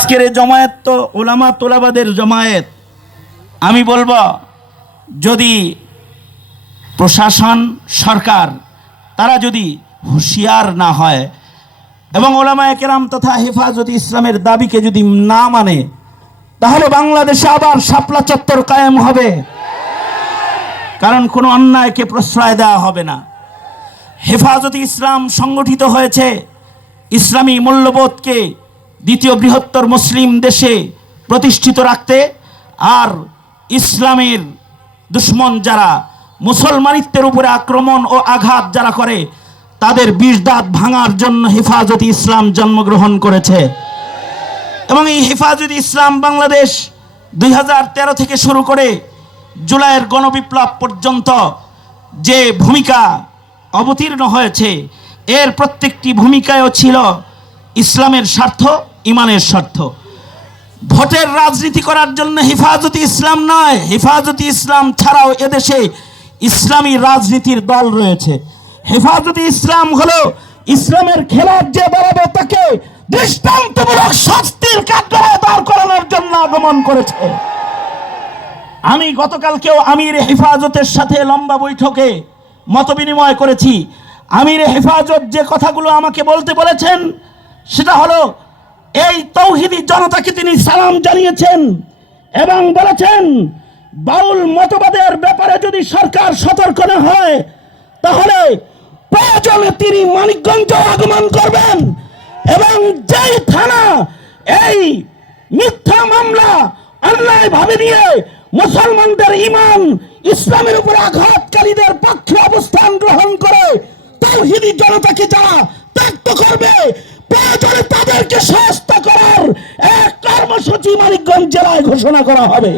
আজকের জমায়েত তো ওলামা তোলাবাদের জমায়েত। আমি বলবো, যদি প্রশাসন সরকার তারা যদি হুঁশিয়ার না হয় এবং ওলামায়ে কেরাম তথা হেফাজতে ইসলামের দাবিকে যদি না মানে, তাহলে বাংলাদেশে আবার শাপলা চত্বর কায়েম হবে। কারণ কোনো অন্যায়কে প্রশ্রয় দেওয়া হবে না। হেফাজতে ইসলাম সংগঠিত হয়েছে ইসলামী মূল্যবোধকে দ্বিতীয় বৃহত্তর মুসলিম দেশে প্রতিষ্ঠিত রাখতে, আর ইসলামের দুশ্মন যারা মুসলমানিত্বের উপরে আক্রমণ ও আঘাত যারা করে তাদের বিষ দাঁত ভাঙার জন্য হেফাজতে ইসলাম জন্মগ্রহণ করেছে। এবং এই হেফাজতে ইসলাম বাংলাদেশ 2013 থেকে শুরু করে জুলাইয়ের গণবিপ্লব পর্যন্ত যে ভূমিকা অবতীর্ণ হয়েছে, এর প্রত্যেকটি ভূমিকায়ও ছিল ইসলামের স্বার্থ, ইমানের স্বার্থ। ভোটের রাজনীতি করার জন্য হেফাজতে ইসলাম নয়, হেফাজতে ইসলাম ছাড়াও এদেশে ইসলামী রাজনীতির দল রয়েছে। হেফাজতে ইসলাম হলো ইসলামের খেলাফ যে দাঁড়াবে তাকে দৃষ্টান্তমূলক শাস্তির কাঠগড়ায় দাঁড় করানোর জন্য আগমন করেছে। আমি গতকালকেও আমির হেফাজতের সাথে লম্বা বৈঠকে মতবিনিময় করেছি। আমির হেফাজত যে কথাগুলো আমাকে বলতে বলেছেন সেটা হলো, এই তৌহিদি জনতাকে তিনি সালাম জানিয়েছেন এবং বলেছেন বাউল মতবাদের ব্যাপারে যদি সরকার সতর্ক না হয় তাহলে প্রয়োজনে তিনি মানিকগঞ্জ আগমন করবেন এবং যেই থানা এই মিথ্যা মামলা অন্যায় ভাবে নিয়ে মুসলমানদের ঈমান ইসলামের উপর আঘাতকারীদের পক্ষে অবস্থান গ্রহণ করে তাওহীদি জনতাকে যারা ত্যাক্ত করবে, প্রয়োজনে তাদেরকে শাস্তি করার এক কর্মসূচি মানিকগঞ্জ জেলায় ঘোষণা করা হবে।